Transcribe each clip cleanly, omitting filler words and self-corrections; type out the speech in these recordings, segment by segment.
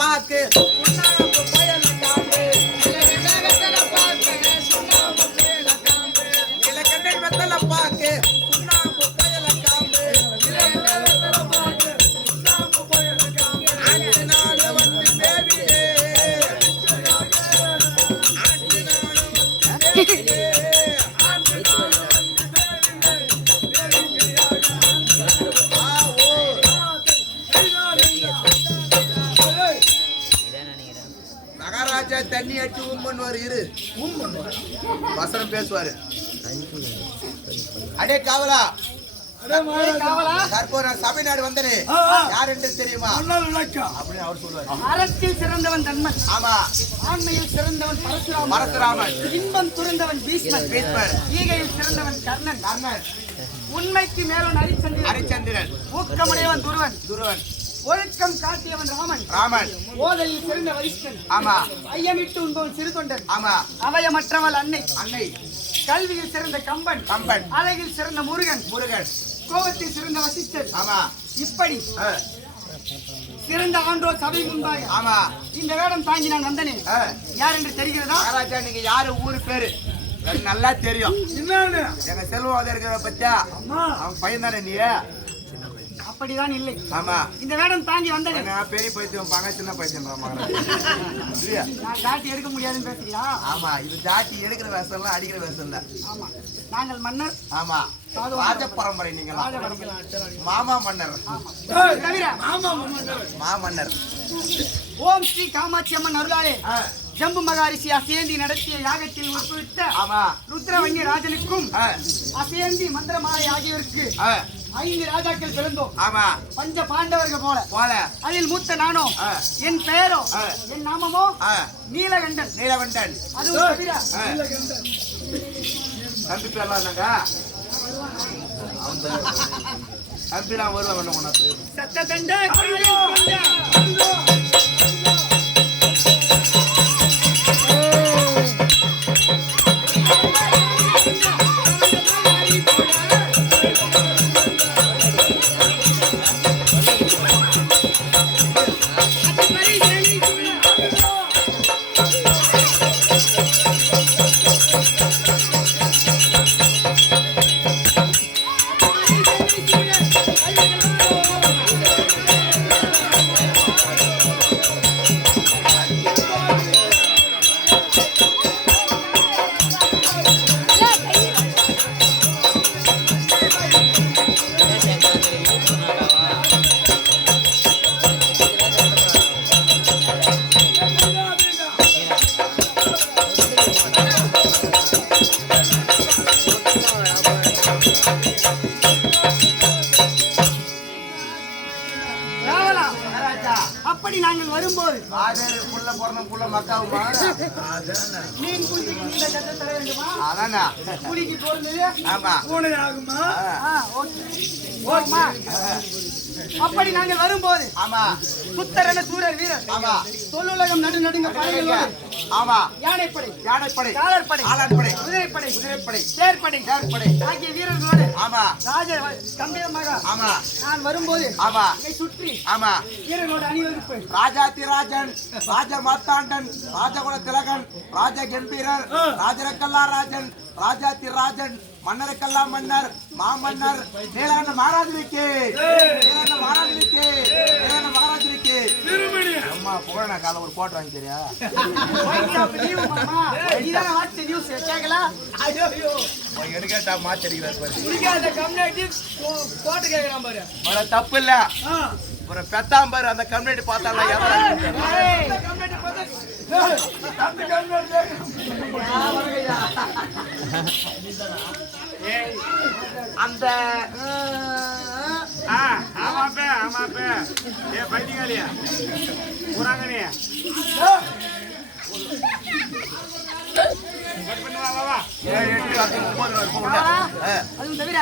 பாக்கு நீலகண்டன் வெத்தல பாக்கு மகாராஜா தண்ணி அடிச்சு பண்ணுவாரு இரு வசனம் பேசுவாரு அடே காவலா சபைநாடு வந்தனே யார் என்று தெரியுமா அப்படின்னு அவர் சொல்லுவார். அறத்தில் சிறந்தவன் தன்மன், ஆமா, ஆண்மையில் சிறந்தவன் பரசுராமன், இன்பம் துறந்தவன் பீஷ்மர், ஈகையில் சிறந்தவன் கர்ணன், உண்மைக்கு மேலவன் ஹரிச்சந்திரன், ஊக்கமுடையவன் துருவன், ஒழுக்கம் காட்டியவன் ராமன், ஓதையில் சிறந்த வரிஷ்டன், ஆமா, ஐயமிட்டு உண்பவன் சிறுதொண்டன், ஆமா, அவயமற்றவள் அன்னை, கல்வியில் சிறந்த கம்பன், அழகில் சிறந்த முருகன், கோபத்தில் சிறந்த வசிஷ்டர், ஆமா, இப்படி சிறந்த ஆண்டோர் சபை முன்பாக, ஆமா, இந்த வேடம் தாங்கி நான் வந்தனேன். யார் என்று தெரிகிறதா? மகாராஜா நீங்க யாரு ஊரு பேரு நல்லா தெரியும். எங்க செல்வம் இருக்கிற பத்தியா அவன் பையன் தானே நீ? அப்படிதான் இல்லை. ஆமா, இந்த வேடம் தாங்கி வந்தேன். பெரிய பைத்தியம் பாங்க சின்ன பைத்தியம். நான் ஜாட்டி எடுக்க முடியாதுன்னு பேசுறியா? ஆமா, இது ஜாட்டி எடுக்கிற வேஷம் இல்ல, அடிக்கிற வேஷம் இல்ல. ஆமா, நாங்கள் மன்னர். ஆமா, ராஜ பரம்பரை. நீங்களா மாமா மன்னர். மாமன்னர். ஓம் ஸ்ரீ காமாட்சி அம்மன் அருளாலே ஜம்பு மகாரிஷி அசேந்தி நடத்திய யாகத்தில் உட்படுத்த ருத்ரவன்ய ராஜனுக்கும் அசேந்தி மந்திரமாலை ஆகியோருக்கு 5 ராஜாக்கள் பிறந்தோம். ஆமா, பஞ்ச பாண்டவர்கள் போல அதில் மூத்த நானோ, என் பெயரோ, என் நாமமோ நீலகண்டன். அதுவும் தவிர தம்பி பேர்லாம் தம்பிலாம் வருவாங்க. சத்த தண்டை நாங்கள் வரும்போது புள்ள பிறந்த புள்ள மக்காவுமா மீன் குஞ்சுக்கு நீண்ட கத்தை தர வேண்டுமா? அதானா புலிக்கு பிறந்தது ஆமா பூனை ஆகுமா? ஓகே. அப்படி நாங்கள் வரும்போது ஆமா புத்தரன சூரர் வீரர் ஆமா தொல்லுலகம் நடுங்க படைகளோடு ஆமா யானைப்படை காலாட்படை குதிரைப்படை தேர்ப்படை ஆகிய வீரர்களோடு ஆமா ராஜ கம்பீரமாக ஆமா நான் வரும்போது ஆமா இதை சுற்றி ஆமா வீரர்களோடு அணிவகுப்பு ராஜாதிராஜன் ராஜ மார்த்தாண்டன் ராஜகுல திலகன் ராஜ கம்பீரர் ராஜரக்கல்லா ராஜன் ராஜாதிராஜன் மன்னருக்கெல்லாம் மன்னர் மாமன்னர் மேலான மகாராஜனுக்கு அம்மா புகழனா கால ஒரு போட்டு வாங்கி தெரியா எனக்கேட்டா மாத்தடிக்கிறார் தப்பு இல்ல ஒரு பெத்தாம்பாரு அந்த கம்யூனிட்டி பார்த்தாலும் அந்த ஆமாப்பே ஏ பைத்தியக்காரியா போறாங்கனே அதுவும் தவிர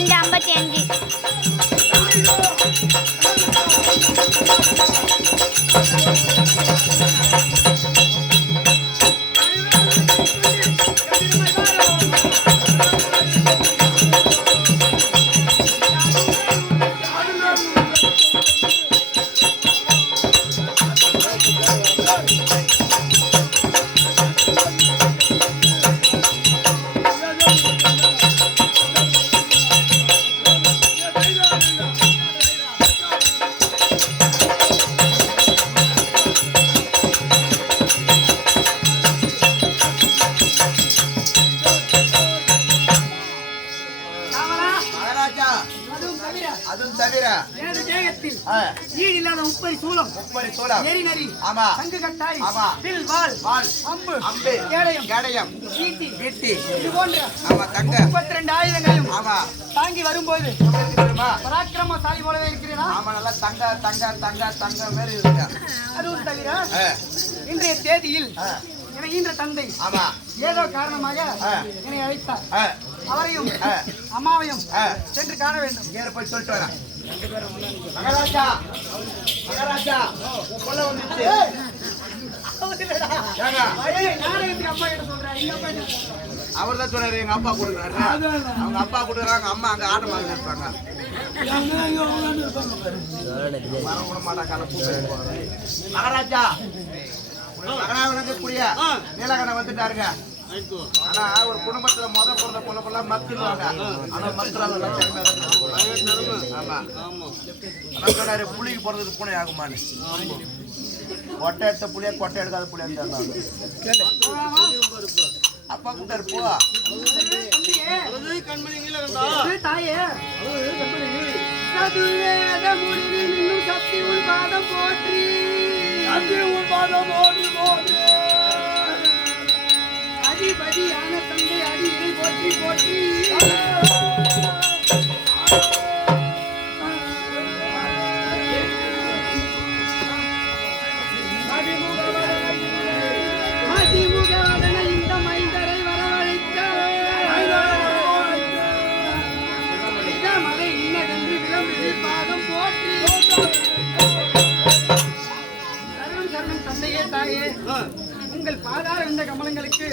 $2.55 அதுவும் தவிர எனது தேகத்தில் ஈடு இல்லாத முப்பரி சூலம் எரிநரி சங்கு கட்டாய் வில் வாள் அம்பு கேடயம் ஈட்டி இது போன்ற 32 ஆயுதங்களையும் தாங்கி வரும்போது பராக்கிரமசாலி போலவே இருக்கிறேனா? ஆமா, நல்லா தங்க மாதிரி இருக்கு. அதுவும் தவிர இன்றைய தேதியில் ஈன்ற தந்தை ஏதோ காரணமாக என்னை அழைத்தார். அவரையும் அம்மாவையும் சென்று காண வேண்டும். போய் சொல்லிட்டு வரேன். மகாராஜா சொல்ல வந்துச்சு. அவர் தான் சொல்றாரு, எங்க அப்பா கொடுக்குறாரு. அவங்க அப்பா கொடுக்குறாங்க, அம்மா அங்க ஆட்டம் வாங்கி இருப்பாங்க. மகாராஜா மகனாவினக்கூடிய நீலகண்டன் வந்துட்டாருங்க. ஆனா ஒரு குடும்பத்துல பிறந்த பொண்ணுக்குள்ள மக்கிடுவாங்க. ஆனா மக்கள் சொன்னாரு, புளிக்கு பிறந்தது பூனை ஆகுமான்னு. கொட்டை எடுத்த புளியா கொட்டை எடுக்காத புளியான்னு அப்பா கூட்டாரு. போ தாயே சக்தி உள் பாதம் போற்றி அதிபதியான தந்தை அடியை போற்றி போற்றி அதிமுகவதன இந்த மைந்தரை வரவழைத்த மலை இன்னதென்று விளம்பி பாதம் போற்றி சரணம் தந்தையே தாயே, உங்கள் பாதார இந்த கமலங்களுக்கு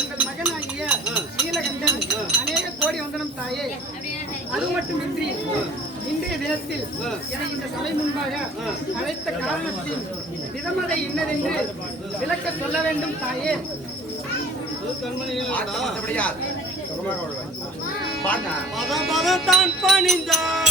உங்கள் மகனாகிய நீலகண்டன் அநேக கோடி வந்தனம் தாயே. அது மட்டுமின்றி இன்றைய தினத்தில் என இந்த சபை முன்பாக அழைத்த காரணத்தில் விதமதை என்னதென்று விளக்க சொல்ல வேண்டும் தாயே. தான் பணிந்தார்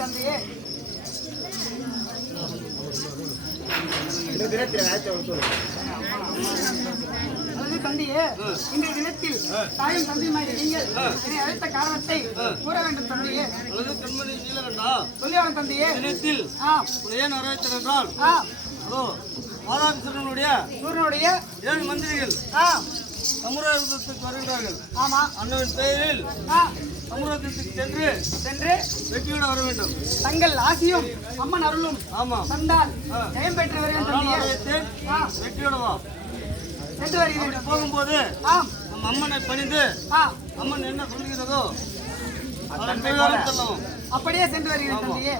தந்தையே. தந்தையே, இன்றைய தினத்தில் தாயும் தந்தையுமாய் நீங்கள் என்னை அழைத்த காரணத்தை கூற வேண்டும் தந்தையே. சொல்லிவாங்க தந்தையே. தினத்தில் ஏன் வரவேற்று என்றால் சூரியனுடைய 7 மந்திரிகள் சமுதாயத்துக்கு வருகிறார்கள். ஆமா, அண்ணன் பெயரில் சமுதாயத்துக்கு சென்று வெற்றியோட வர வேண்டும். தங்கள் ஆசியும் அம்மன் அருளும் தந்தால் ஜெயம் பெற்று வருகிறேன். வெற்றியோட வா சென்று வருகிறேன். போகும்போது நம்ம அம்மனை பணிந்து அம்மன் என்ன சொல்கிறதோ அதன் பிரகாரம் செல்லவும். அப்படியே சென்று வருகிறேன் தந்தையே.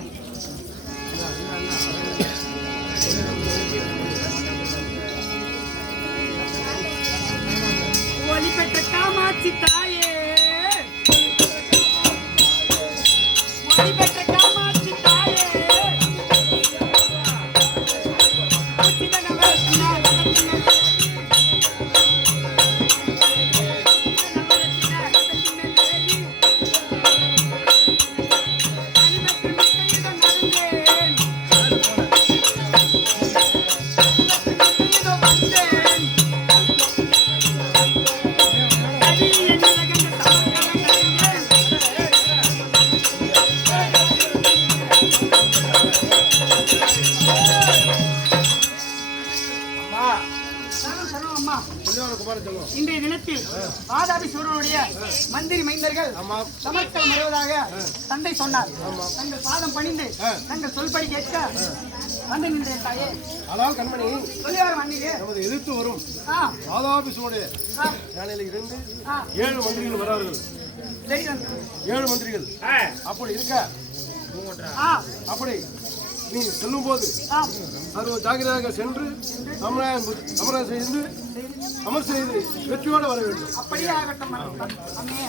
ஒளி பெற்ற காமாட்சி தாயே, ஒளி பெற்ற காமாட்சி தாயே, சரணம் சரணம் அம்மா. இன்றைய தினத்தில் வாதாபி சூரனுடைய மந்திரி மைந்தர்கள் சமர்த்தல் வருவதாக தந்தை சொன்னார். தங்கள் பாதம் பணிந்து தங்கள் சொல்படி கேட்க வந்து நின்ற தாயே. ஆனால் கண்மணி சொல்லிவாரம் அன்னிலே நமது எதிர்த்து வரும் வாதாபிசனுடைய சேனையில இருந்து 7 மந்திரிகள் வரார்கள். 7 மந்திரிகள் அப்படி இருக்க அப்படி நீ செல்லும் போது சர்வ ஜாகிரதையாக சென்று அமர் செய்து வெற்றியோடு வர வேண்டும். அப்படியே ஆகட்டும் அம்மே.